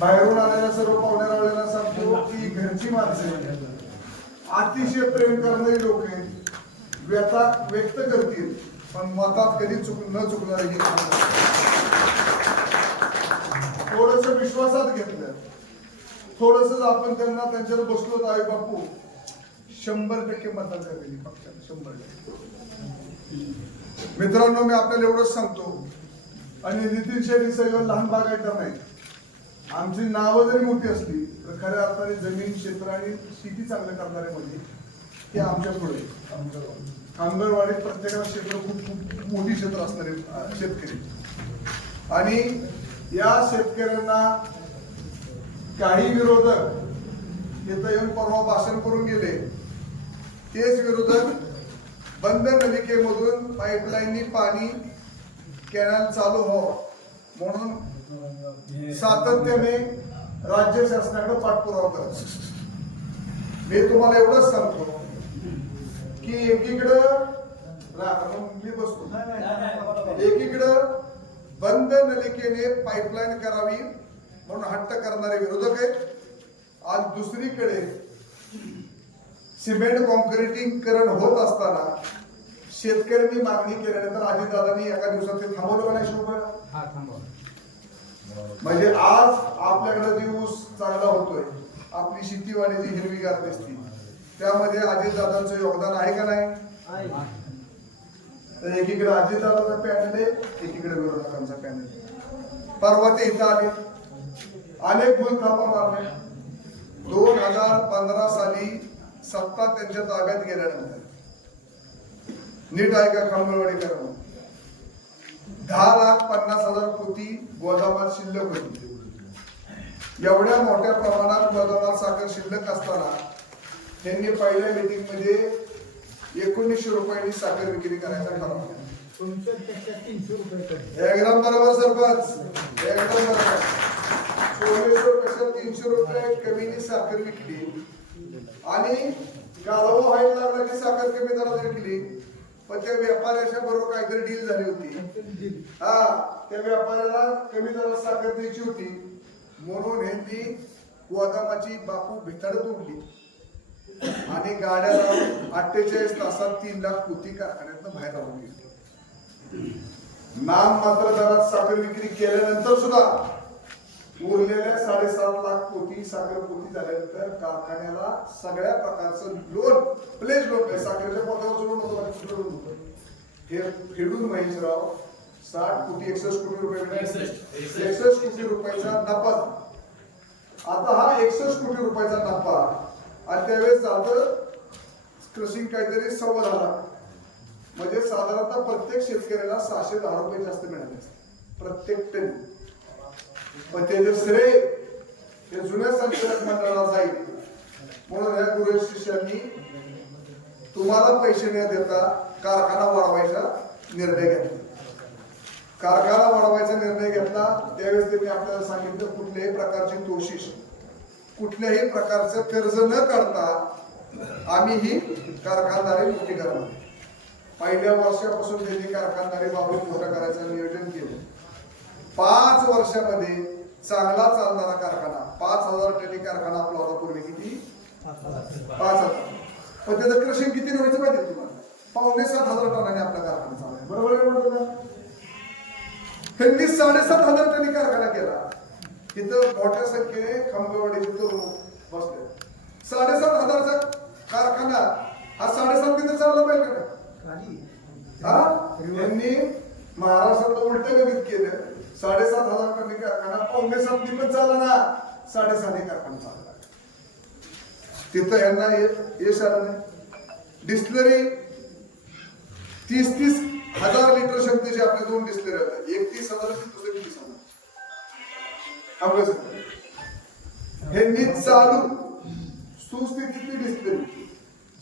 बाहेरून आलेल्या सर्व पाहुण्या रावळ्यांना सांगतो की घरची माणसे अतिशय प्रेम करणारी लोक आहेत. व्यथा व्यक्त करतील पण मतात कधी चुक न चुकणार थोडस विश्वासात घेतलं. थोडस आपण त्यांना त्यांच्यावर बसलो आई बापू शंभर टक्के मतदान करेल पक्षाला शंभर टक्के. मित्रांनो मी आपल्याला एवढंच सांगतो. आणि नितीन शेट्टी सगळं लहान बागायचा नाही? आमची नावं जरी मोठी असली तर खऱ्या अर्थाने जमीन क्षेत्र आणि शेती चांगलं करणारे ते हे आमच्या पुढे कामगारवाडीत प्रत्येकाला क्षेत्र खूप खूप मोठी क्षेत्र असणारे शेतकरी. आणि या शेतकऱ्यांना काही विरोधक इथं येऊन परवा भाषण करून गेले. तेच विरोधक बंद नलिकेमधून पाईपलाईननी पाणी कॅनल चालू हो म्हणून सातत्याने राज्य शासनाकडे पाठपुरावा करत. मी तुम्हाला एवढंच सांगतो की एकीकडं मी बसतो. एकीकडं बंद नलिकेने पाईपलाईन करावी म्हणून हट्ट करणारे विरोधक आहेत. आज दुसरीकडे सिमेंट कॉन्क्रिटीकरण होत असताना शेतकऱ्यांनी मागणी केल्यानंतर अजितदादांनी एका दिवसात ते थांबवलं का नाही शुभ म्हणजे आज आपल्याकडे जे ऊस चांगला होतोय. आपली शेतीवाडीची हिरवीगार दिसती. त्यामध्ये अजितदादांचं योगदान आहे का नाही? तर एकीकडे अजितदादाचा पॅनल आहे एकीकडे विरोधकांचा पॅनल आहे. परवा ते इथं आले. अनेक भूलथापा मारल्या. दोन हजार पंधरा साली सत्ता त्यांच्या ताब्यात गेल्यानंतर. नीट ऐका खांबळवाडीकर दहा लाख पन्नास हजार पोती गोदामात शिल्लक होती. एवढ्या मोठ्या प्रमाणात गोदामात साखर शिल्लक असताना त्यांनी पहिल्या मीटिंगमध्ये एकोणीसशे रुपयांनी साखर विक्री करायचा ठरवलं. एकदम बरोबर सरपंच. एकदम बरोबर. सोळेश्वर पेक्षा तीनशे रुपये कमीने साखर विकली. आणि गाळवा व्हायला लागला की साखर कमी दरात विकली. पण त्या व्यापाऱ्याच्या बरोबर काहीतरी डील झाली होती. हा त्या व्यापाऱ्याला कमी दरात साखर द्यायची होती. म्हणून ह्यांनी गोदामाची बापू भिताडत उडली आणि गाड्या लावून अठ्ठेचाळीस तासात तीन लाख पोती कारखान्यातनं बाहेर लावून गेली नाम मात्र दरात साखर विक्री केल्यानंतर सुद्धा उरलेल्या साडेसात लाख कोटी साखर पोती झाल्यानंतर कारखान्याला सगळ्या प्रकारचं लोन प्लेज लोन साखरेच्या पोटावर लोन होतं लोन होतं? हे फेडून महेशराव साठ कोटी एकसष्ट कोटी रुपये. एकसष्ट कोटी रुपयाचा नफा आता हा एकसष्ट कोटी रुपयाचा नफा आणि त्यावेळेस जातं क्रशिंग काहीतरी सव्वा लाख म्हणजे साधारणतः प्रत्येक शेतकऱ्याला सहाशे दहा रुपये जास्त मिळाले प्रत्येक टन. पण त्याचे श्रेय हे जुन्या संचालक मंडळाला जाईल. म्हणून या गुरु शिष्यांनी तुम्हाला पैसे न देता कारखाना वाढवायचा निर्णय घेतला. कारखाना वाढवायचा निर्णय घेतला त्यावेळेस त्यांनी आपल्याला सांगितलं कुठल्याही प्रकारची कोशिश कुठल्याही प्रकारचं कर्ज न काढता आम्ही ही कारखानदारी मोठी करणार. पहिल्या वर्षापासून त्यांनी कारखानदारी बाबत मोठं करायचं नियोजन केलं. पाच वर्षामध्ये चांगला चालणारा कारखाना पाच हजार टनी कारखाना आपला होता पूर्वी किती? पाच हजार. पण त्याचं क्रशिंग किती व्हायचं माहिती तुम्हाला? पावणे सात हजार टनाने आपला कारखाना चालला बरोबर आहे म्हणतो ना त्यांनी साडेसात हजार टनी कारखाना केला. तिथं मोठ्या संख्येने खांबेवाडीचे तरुण बसले. साडेसात हजारचा कारखाना हा साडेसात तिथे चालला पाहिजे का. हा? यांनी महाराष्ट्रात उलट गणित केलं. साडेसात हजार कमी कारखाना पावणे सात पण चालला ना साडेसात हे कारखाना चालला तिथं यांना ये- यश आलं नाही. डिस्टलरी तीस तीस हजार लिटर क्षमतेचे आपले दोन डिस्टलरी आहेत एक तीस हजार दुसरे तीस हजार. हे सगळं. ह्यांनी चालू. सुस्थितीतली डिस्टलरी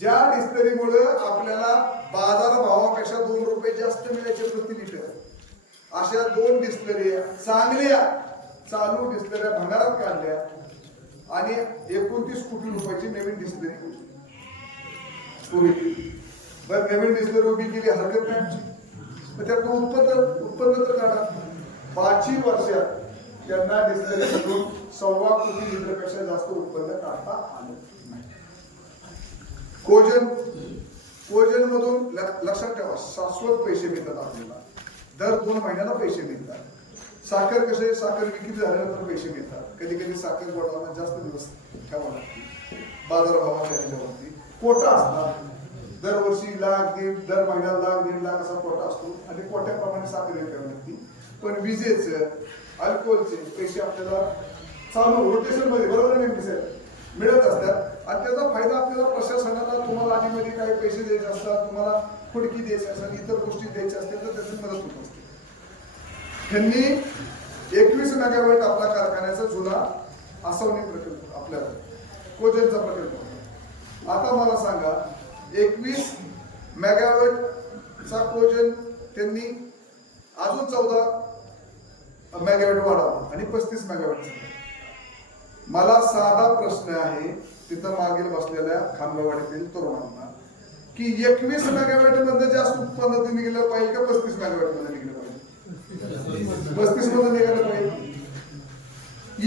ज्या डिस्टलरीमुळे आपल्याला बाजार भावापेक्षा दोन रुपये जास्त मिळायचे प्रति अशा दोन डिस्टलरी चांगल्या चालू डिस्टलऱ्या भंगारात काढल्या आणि एकोणतीस कोटी रुपयाची नवीन डिस्टलरी उभी केली. बरं नवीन डिस्टलरी उभी केली हरकत नाही मग त्यातनं उत्पन्न उत्पन्न तर काढा. पाचही वर्षात त्यांना डिस्टरीमधून सव्वा कोटी लिटरपेक्षा जास्त उत्पन्न काढता आलं नाही. कोजन कोजन मधून लक्षात ठेवा शाश्वत पैसे मिळतात आपल्याला. दर दोन महिन्याला पैसे मिळतात. साखर कसे साखर विक्री झाल्यानंतर पैसे मिळतात. कधी कधी साखर गोडाला जास्त दिवस ठेवा लागते. बाजारभावाच्या ह्याच्यावरती कोटा असतात. दरवर्षी लाख दीड दर महिन्याला लाख दीड लाख असा कोटा असतो आणि कोट्याप्रमाणे साखर ठेवावी लागते. पण विजेचं अल्कोहोलचे पैसे आपल्याला चालू रोटेशनमध्ये बरोबर नेमके साहेब मिळत असतात. आणि त्याचा फायदा आपल्याला प्रशासनाला तुम्हाला आधीमध्ये काही पैसे द्यायचे असतात तुम्हाला खुडकी द्यायची असतात इतर गोष्टी द्यायच्या असतील तर त्याची मदत होत असते. त्यांनी एकवीस मेगावॅट आपला कारखान्याचा जुना आसवणी प्रकल्प आपल्याला कोजनचा प्रकल्प आता मला सांगा एकवीस मेगावॅटचा कोजन त्यांनी अजून चौदा मेगावॅट वाढावा आणि पस्तीस मेगावॅट मला साधा प्रश्न आहे तिथं मागील बसलेल्या खांबावाडीतील तरुणांना की एकवीस मेगावॅटमध्ये जास्त उत्पन्न ते निघलं पाहिजे का पस्तीस मेगावॅटमध्ये निघलं पाहिजे? पस्तीसमध्ये निघालं पाहिजे.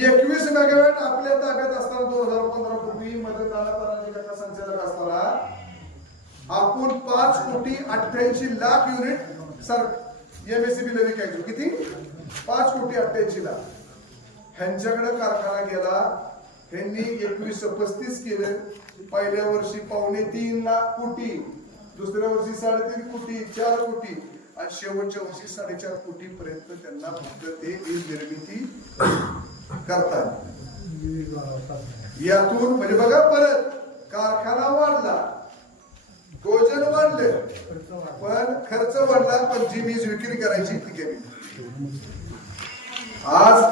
एकवीस मेगावॅट आपल्या ताब्यात असताना दोन हजार पंधरा पूर्वी मध्ये नाणापाराची संचालक असताना आपण पाच कोटी अठ्ठ्याऐंशी लाख युनिट सर एमएससीबी ला विकायचो. किती? पाच कोटी अठ्ठ्याऐंशी लाख. ह्यांच्याकडे कारखाना गेला ह्यांनी एकवीसशे पस्तीस केलं. पहिल्या वर्षी पावणे तीन लाख कोटी दुसऱ्या वर्षी साडेतीन कोटी चार कोटी आणि शेवटच्या वर्षी साडेचार कोटी पर्यंत त्यांना फक्त ते वीज निर्मिती करतात. यातून म्हणजे बघा परत कारखाना वाढला गोजन वाढले पण खर्च वाढला पण जी वीज विक्री करायची ती कमी आज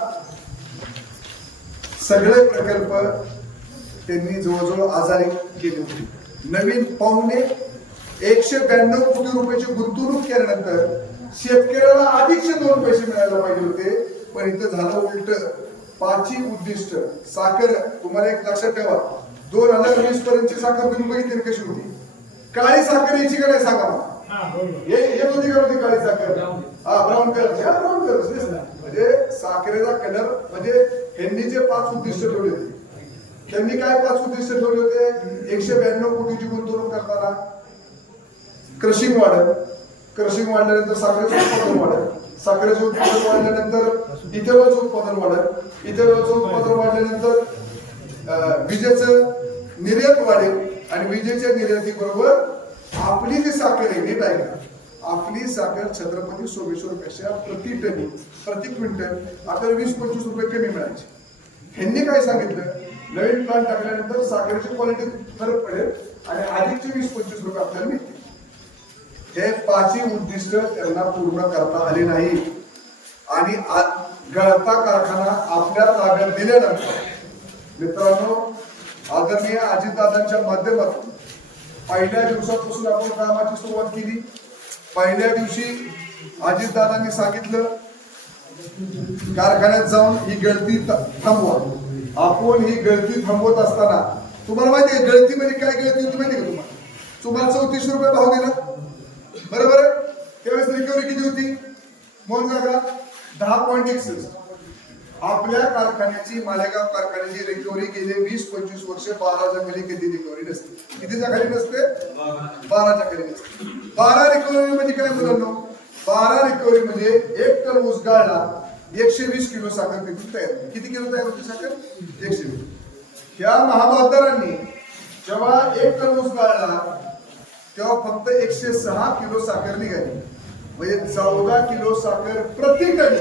सगळे प्रकल्प त्यांनी जवळजवळ आजारी केले होते. नवीन पाहुणे एकशे ब्याण्णव कोटी रुपयाची गुंतवणूक केल्यानंतर शेतकऱ्याला अधिकचे दोन पैसे मिळायला पाहिजे होते पण इथं झालं उलट. पाचही उद्दिष्ट साखर तुम्हाला एक लक्षात ठेवा. दोन हजार वीस पर्यंतची साखर तुम्ही बघितली कशी होती? काळी साखर यायची का नाही सांगा. हे हे होती का होती काळी साखर? हा ब्राऊन कलर ब्राऊन कलर म्हणजे साखरेचा कलर पाच उद्दिष्ट ठेवले होते. त्यांनी काय पाच उद्दिष्ट ठेवले होते? एकशे ब्याण्णव कोटीची गुंतवणूक करताना. क्रशिंग वाढत. क्रशिंग वाढल्यानंतर साखरेचं उत्पादन वाढत. साखरेचं उत्पादन वाढल्यानंतर इथेनॉलचं उत्पादन वाढत. इथेनॉलचं उत्पादन वाढल्यानंतर विजेच विजेचं निर्यात वाढेल आणि विजेच्या निर्यातीबरोबर आपली जी साखर आहे नीट आहे आपली साखर छत्रपती सोमेश्वर पेक्षा प्रति टनी प्रति क्विंटल. आपल्याला वीस पंचवीस रुपये कमी मिळायची. ह्यांनी काय सांगितलं? नवीन प्लांट टाकल्यानंतर साखरेची क्वालिटी फरक पडेल आणि आधीचे वीस पंचवीस रुपये आपल्याला मिळतील. हे पाचही उद्दिष्ट त्यांना पूर्ण करता आले नाही. आणि आ- गळता कारखाना आपल्या ताब्यात दिल्यानंतर मित्रांनो आदरणीय अजितदादांच्या माध्यमातून पहिल्या दिवसापासून आपण कामाची सुरुवात केली. पहिल्या दिवशी अजितदादांनी सांगितलं कारखान्यात जाऊन ही गळती थांबवा. आपण ही गळती थांबवत असताना तुम्हाला माहिती आहे गळती म्हणजे काय गळती होती माहिती आहे का तुम्हाला? तुम्हाला चौतीसशे रुपये भाव दिला. बरोबर? आहे? त्यावेळेस रिकव्हरी किती होती? मोज जागा दहा पॉईंट एकसष्ट आपल्या कारखान्याची मालेगाव कारखान्याची रिकव्हरी गेले वीस पंचवीस वर्ष बाराच्या खाली कधी रिकव्हरी नसते. कितीच्या खाली नसते? बाराच्या खाली नसते. बारा रिकव्हरी म्हणजे काय मुलांना बारा रिकव्हरी म्हणजे एक टन ऊस गाळला एकशे वीस किलो साखर तिथून तयार किती किलो तयार होते साखर? एकशे वीस. ह्या महाबहादरांनी जेव्हा एक टन ऊस गाळला तेव्हा फक्त एकशे सहा किलो साखर निघाली. म्हणजे चौदा किलो साखर प्रति टन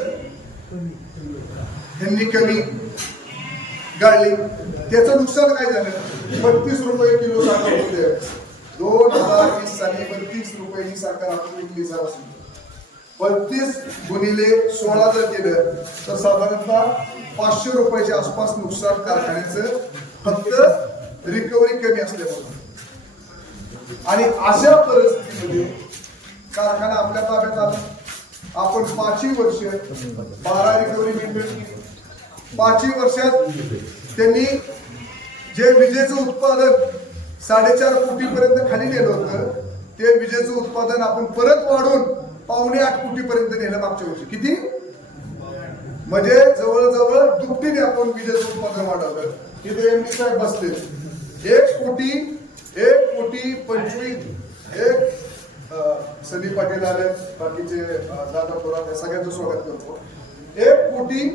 ह्यांनी कमी गाळली. त्याचं नुकसान काय झालं? बत्तीस रुपये किलो साखर होते. दोन हजार वीस साली बत्तीस रुपये ही साखर आपण विकली जात असेल. बत्तीस गुणिले सोळा जर केलं तर साधारणतः पाचशे रुपयाच्या आसपास नुकसान कारखान्याचं फक्त रिकव्हरी कमी असल्यामुळे. आणि अशा परिस्थितीमध्ये कारखाना आपल्या ताब्यात आला. आपण पाचही वर्ष बारा रिकव्हरी मेंटेन केली. पाचही वर्षात त्यांनी जे विजेचं उत्पादन साडेचार कोटी पर्यंत खाली नेलं होतं ते विजेचं उत्पादन आपण परत वाढून पावणे आठ कोटी पर्यंत नेलं मागच्या वर्षी. किती? म्हणजे जवळजवळ दुपटीने आपण विजेचं उत्पादन वाढवलं तिथे एम साहेब बसले. एक कोटी एक कोटी पंचवीस एक अं, संदीप पाटील आले बाकीचे दादा थोरात सगळ्यांचं स्वागत करतो. एक कोटी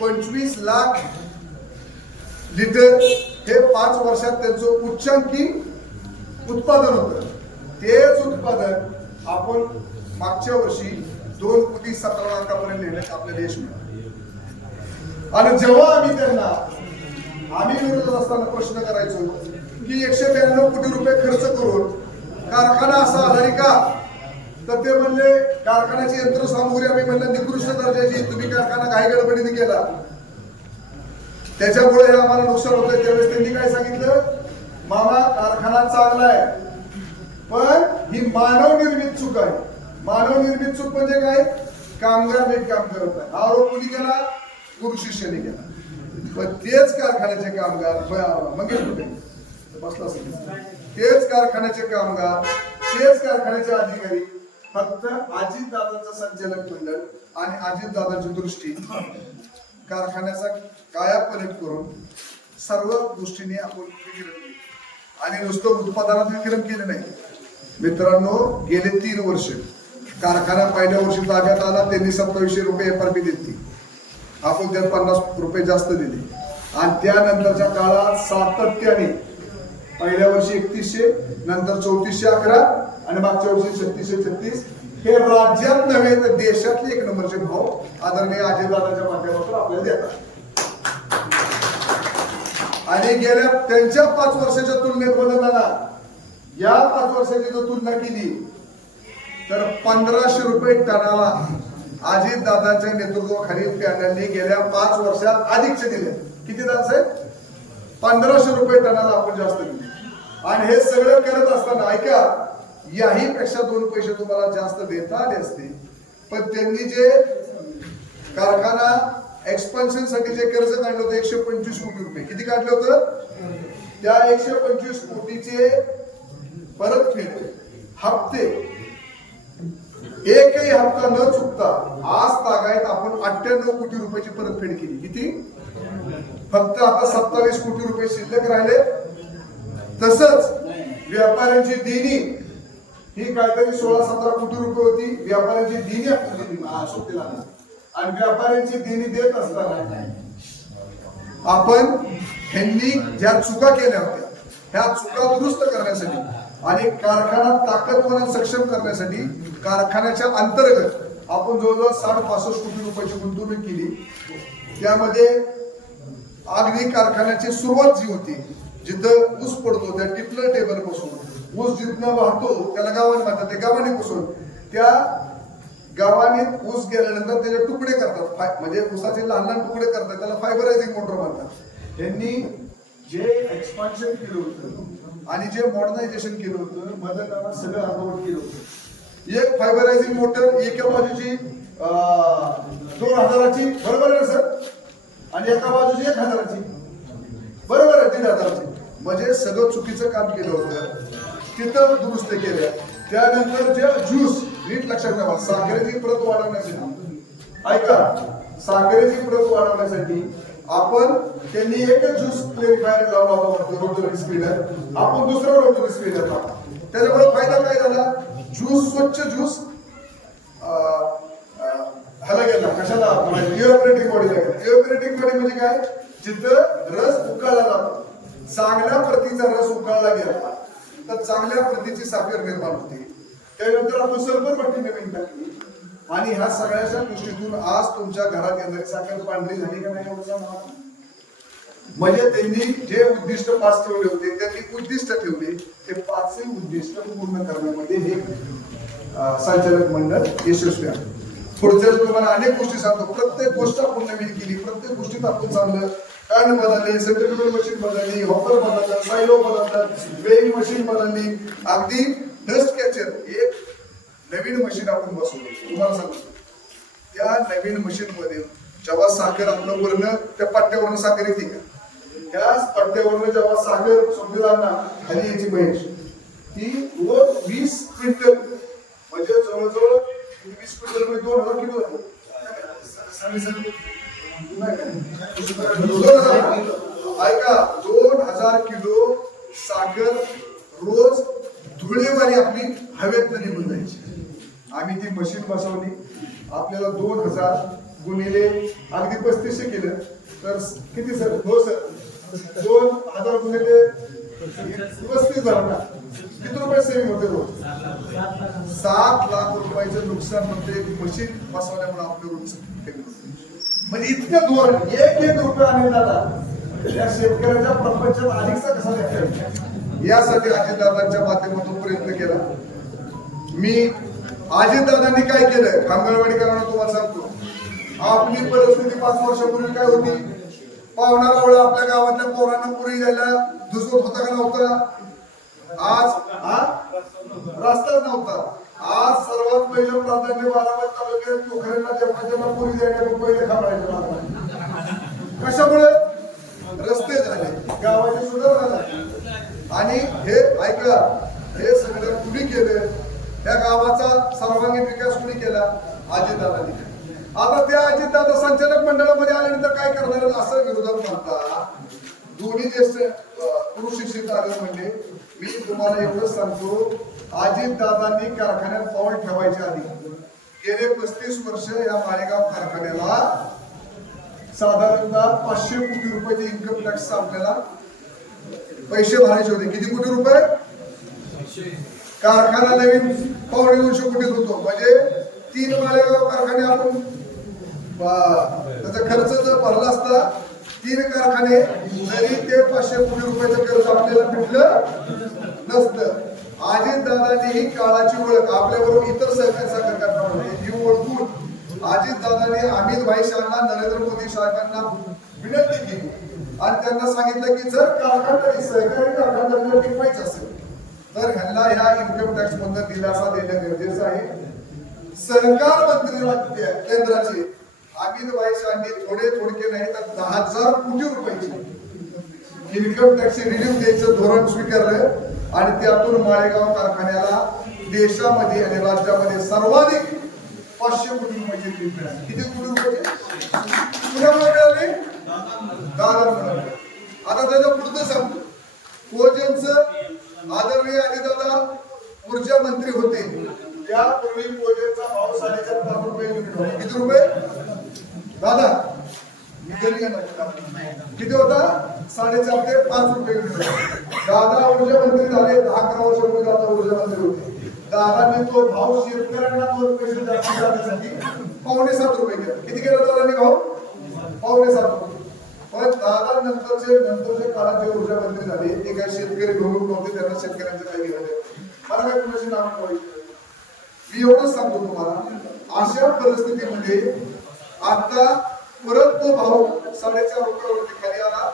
पंचवीस लाख लिटर हे पाच वर्षात त्यांचं उच्चांकी उत्पादन होतं. तेच उत्पादन आपण मागच्या वर्षी दोन कोटी सतरा लाखापर्यंत नेण्यात आपल्याला यश मिळालं आणि जेव्हा आम्ही त्यांना आम्ही विरोधात असताना प्रश्न करायचो की एकशे ब्याण्णव कोटी रुपये खर्च करून कारखाना असा आधारी का? तर ते म्हणले कारखान्याची यंत्रसामुग्री आम्ही म्हणलं निकृष्ट दर्जाची. तुम्ही कारखाना काही गडबडीने केला. त्याच्यामुळे हे आम्हाला नुकसान होतंय. त्यावेळेस त्यांनी काय सांगितलं? मामा कारखाना चांगला आहे पण ही मानव निर्मित चूक आहे. मानव निर्मित चूक म्हणजे काय? कामगार नीट काम करत नाही. आरोप कोणी केला गुरु शिष्याने केला. पण तेच कारखान्याचे कामगार ब- मंगेश बसला तेच कारखान्याचे कामगार तेच कारखान्याचे अधिकारी फक्त अजित दादांचं संचालक मंडळ आणि अजित दृष्टी कारखान्याचा काया करून सर्व गोष्टीने आपण विक्रम केले. आणि नुसतं उत्पादनात विक्रम केले नाही. मित्रांनो गेले तीन वर्ष. कारखाना पहिल्या वर्षी ताब्यात आला त्यांनी सत्तावीसशे रुपये एफ आर पी दिली आपण त्यात पन्नास रुपये जास्त दिले. आणि त्यानंतरच्या काळात सातत्याने पहिल्या वर्षी एकतीसशे नंतर चौतीसशे अकरा आणि मागच्या वर्षी छत्तीसशे छत्तीस हे राज्यात नव्हे तर देशातले एक नंबरचे भाव आदरणीय अजितदादाच्या माध्यमातून आपल्याला देतात. आणि गेल्या त्यांच्या पाच वर्षाच्या तुलनेत बदलताना या पाच वर्षाची जर तुलना केली तर पंधराशे रुपये टनाला अजित दादाच्या नेतृत्वाखाली पॅनलने गेल्या पाच वर्षात अधिकचे दिले. किती दादा साहेब? पंधराशे रुपये टनाला आपण जास्त दिले. आणि हे सगळं करत असताना ऐका याही पेक्षा दोन पैसे तुम्हाला जास्त देता आले असते. पण त्यांनी जे कारखाना एक्सपान्शनसाठी जे कर्ज काढलं होतं एकशे पंचवीस कोटी रुपये. किती काढलं होतं? त्या एकशे पंचवीस कोटीचे परतफेड हप्ते एकही हप्ता न चुकता आज तागायत आपण अठ्ठ्याण्णव कोटी रुपयाची परतफेड केली. किती? फक्त आता सत्तावीस कोटी रुपये शिल्लक राहिले. तसंच व्यापाऱ्यांची देणी ही काहीतरी सोळा सतरा कोटी रुपये होती. व्यापाऱ्यांची देणी आपण आणि व्यापाऱ्यांची देणी देत असताना आपण ह्यांनी ज्या चुका केल्या होत्या ह्या चुका दुरुस्त करण्यासाठी आणि कारखाना ताकद आणि सक्षम करण्यासाठी कारखान्याच्या अंतर्गत आपण जवळजवळ साठ पासष्ट कोटी रुपयाची गुंतवणूक केली. त्यामध्ये अगदी कारखान्याची सुरुवात जी होती जिथं ऊस पडतो त्या टिपलर टेबलपासून. ऊस जिथनं वाहतो त्याला गावाने म्हणतात ते गावाने पासून. त्या गावाने ऊस गेल्यानंतर त्याचे तुकडे करतात. फाय- म्हणजे ऊसाचे लहान लहान तुकडे करतात त्याला फायबरायझिंग मोटर म्हणतात. यांनी जे एक्सपान्शन केलं होतं आणि जे मॉडर्नायझेशन केलं होतं मदनाला सगळं अनुभव केलं होतं. एक फायबरायझिंग मोटर एका बाजूची दोन हजाराची. बरोबर आहे सर आणि एका बाजूची एक हजाराची. बरोबर आहे दीड हजाराची. म्हणजे सगळं चुकीचं काम केलं होतं. तिथं दुरुस्त केल्या त्यानंतर जे ज्यूस नीट लक्षात ठेवा साखरेची प्रत वाढवण्यासाठी. ऐका साखरेची प्रत वाढवण्यासाठी आपण त्यांनी एकच ज्यूस क्लेरिफायर लावला होता रोटरी स्पीडर आपण दुसरा रोटरी स्पीडर लावला. त्याच्यामुळे फायदा काय झाला? ज्यूस स्वच्छ ज्यूस. अं, ह्याला गेला. कशाला? इओपरेटिंग बॉडीला गेला. बॉडी म्हणजे काय? जिथं रस उकळला जातो चांगल्या प्रतीचा रस उकळला गेला तर चांगल्या प्रतीची साखर निर्माण होते. त्यानंतर आपण सल्फर भट्टी नवीन टाकली. आणि ह्या सगळ्याच्या गोष्टीतून आज तुमच्या घरात येणारी साखर पांढरी झाली का नाही एवढं सांगा. म्हणजे त्यांनी जे उद्दिष्ट पास ठेवले होते त्यांनी उद्दिष्ट ठेवले ते पाचही उद्दिष्ट पूर्ण करण्यामध्ये हे संचालक मंडळ यशस्वी आहे. पुढच्या तुम्हाला अनेक गोष्टी सांगतो. प्रत्येक गोष्ट आपण नवीन केली प्रत्येक गोष्टीत आपण चांगलं पॅन बदलले सेंट्रिफ्युगल मशीन बदलली हॉपर बदललं सायलो बदललं वेईंग मशीन बदलली. अगदी डस्ट कॅचर एक नवीन मशीन आपण बसवलो. तुम्हाला सांगतो. त्या नवीन मशीन मध्ये जेव्हा साखर आपलं वरनं त्या पट्ट्यावरून साखर येते का? त्याच पट्ट्यावरनं जेव्हा सागर सुंदरांना खाली यायची महेश ती रोज वीस क्विंटल म्हणजे जवळजवळ वीस क्विंटल म्हणजे दोन हजार किलो ऐका दोन हजार किलो साखर रोज धुळेवारी आपली हवेत निघून जायची. आम्ही ती मशीन बसवली. आपल्याला दोन हजार गुणिले अगदी पस्तीसशे केलं. तर किती सर? हो सर. दोन हजार गुणिले पस्तीस झाला किती रुपये सेविंग होते रोज सात लाख रुपयाचं नुकसान म्हणजे मशीन बसवल्यामुळे आपलं रोज म्हणजे इतकं धोरण एक एक रुपये आम्ही दादा या शेतकऱ्याच्या प्रपंचात अधिकचा कसा देता यासाठी अजितदादांच्या माध्यमातून प्रयत्न केला. मी अजितदादांनी काय केलंय खांगळवाडीकरांना तुम्हाला सांगतो. आपली परिस्थिती पाच वर्षापूर्वी काय होती? पावणारा वेळा आपल्या गावातल्या पोरांना पुरी जायला दुसरं होता का नव्हता? आज हा? रस्ताच नव्हता. आज सर्वात पहिलं प्राधान्य बारामती तालुक्यात पोखरेला जेव्हा जेव्हा पुरी जायला पहिले खांबायचे कशामुळे? रस्ते झाले. गावाची सुधारणा झाली. आणि हे ऐका हे सगळं कुणी केलं? त्या गावाचा सर्वांगीण विकास कुणी केला? आजी दादानी आता त्या अजितदादा संचालक मंडळामध्ये आल्यानंतर काय करणार असं विरोधात म्हणता दोन्ही ज्येष्ठ पुरुष शिक्षित आले म्हणजे मी तुम्हाला एवढंच सांगतो अजितदादांनी कारखान्यात पाऊल ठेवायच्या आधी गेले पस्तीस वर्ष या माळेगाव कारखान्याला साधारणतः पाचशे कोटी रुपयाचे इन्कम टॅक्स आपल्याला पैसे भरायचे होते. किती कोटी रुपये? कारखाना नवीन पावणे दोनशे कोटीत होतो. म्हणजे तीन मालेगाव कारखाने आपण त्याचा खर्च जर भरला असता तीन कारखाने जरी ते पाचशे कोटी रुपयाचं कर्ज आपल्याला भेटलं नसतं. अजित दादांनी ही काळाची ओळख आपल्याबरोबर इतर सहकारी साखर कारखान्यामध्ये ही ओळखून अजित दादांनी अमित भाई शाहना नरेंद्र मोदी साहेबांना विनंती केली. आणि त्यांना सांगितलं की जर कारखानदारी सहकारी कारखानदारीला टिकवायचं असेल तर ह्यांना ह्या इन्कम टॅक्स मधून दिलासा देणं गरजेचं आहे. सरकार मंत्री राज्य- केंद्राचे. अमित भाई शहानी थोडे थोडके नाही तर दहा हजार कोटी रुपयाची. इन्कम टॅक्स रिलीफ द्यायचं धोरण स्वीकारलं आणि त्यातून माळेगाव कारखान्याला देशामध्ये आणि राज्यामध्ये सर्वाधिक पाचशे कोटी रुपयाची रिलीफ मिळाली. किती कोटी रुपयाचे? कुणामुळे मिळाले? दादा मिळाले आता त्याच्या पुढचं सांगतो कोजनचं आदरणीय अजितदादा ऊर्जा मंत्री होते. त्यापूर्वी मोजेचा भाव साडेचार पाच रुपये किती रुपये? दादा किती होता? साडेचार ते पाच रुपये दादा ऊर्जा मंत्री झाले दहा अकरा वर्षापूर्वी दादा ऊर्जा मंत्री होते. दादाने तो भाव शेतकऱ्यांना दोन पैसे जास्त करण्यासाठी पावणे सात रुपये केला. किती केला दादाने भाव? पावणे सात रुपये पण दादा नंतरचे नंतरच्या काळात जे ऊर्जा मंत्री झाले ते काही शेतकरी प्रमुख नव्हते त्यांना शेतकऱ्यांचे काही घेऊन मला काय कुणाची नाव ठेवायची? मी एवढंच सांगतो तुम्हाला अशा परिस्थितीमध्ये आता परत तो भाऊ साडेचार रुपयावरती खाली आला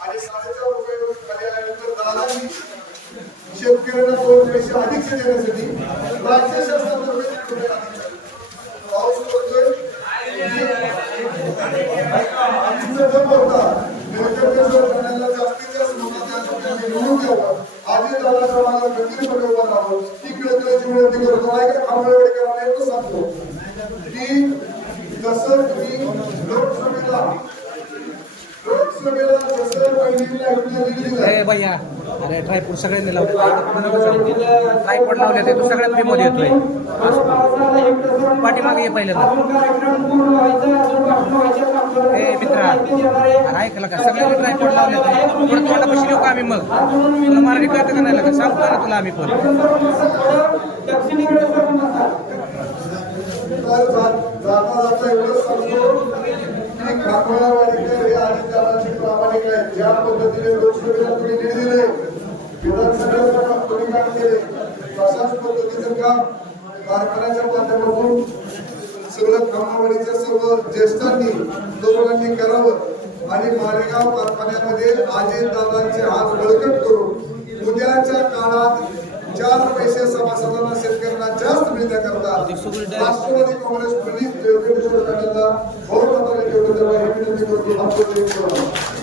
आणि साडेचार रुपयावरती खाली आल्यानंतर दादांनी शेतकऱ्यांना दोन पैसे अधिकचे देण्यासाठी राज्य शासनातर्फे पाऊस पडतोय जास्तीत जास्त लोकांच्या हातात निवडून द्यावं. आधी दादाच्या मागे खंबीरपणे उभं राहावं. ही विनंती करतो. ऐका, खांबळवाडीकरांना एवढंच सांगतो की जसं तुम्ही लोकसभेला लोकसभेला जसं योजना दिली भैया अरे ड्रायफ्रूट सगळ्यांनी लावले ड्रायफ्रूट लावले ते सगळ्यात सगळ्यात मध्ये येतोय पाठीमागे ये पहिलं ए मित्रा अरे ऐकलं का सगळ्यांनी ड्रायफ्रूट लावले ते थोडं तोंडापाशी येऊ का आम्ही मग? तुला मराठी कळतं का नाही का सांगतो ना तुला आम्ही पण. ज्या पद्धतीने लोकसभेला तुम्ही दिले विधानसभेला काम तुम्ही काम केले तशाच पद्धतीचं काम कारखान्याच्या माध्यमातून सगळं खांबावाडीच्या सर्व ज्येष्ठांनी तरुणांनी करावं आणि मालेगाव कारखान्यामध्ये अजितदादांचे हात बळकट करून उद्याच्या काळात चार पैसे सभासदांना शेतकऱ्यांना जास्त मिळण्याकरता राष्ट्रवादी काँग्रेस प्रणित व्यंकटेश्वर गाण्याला बहुत मात्र विनंती करतो. हात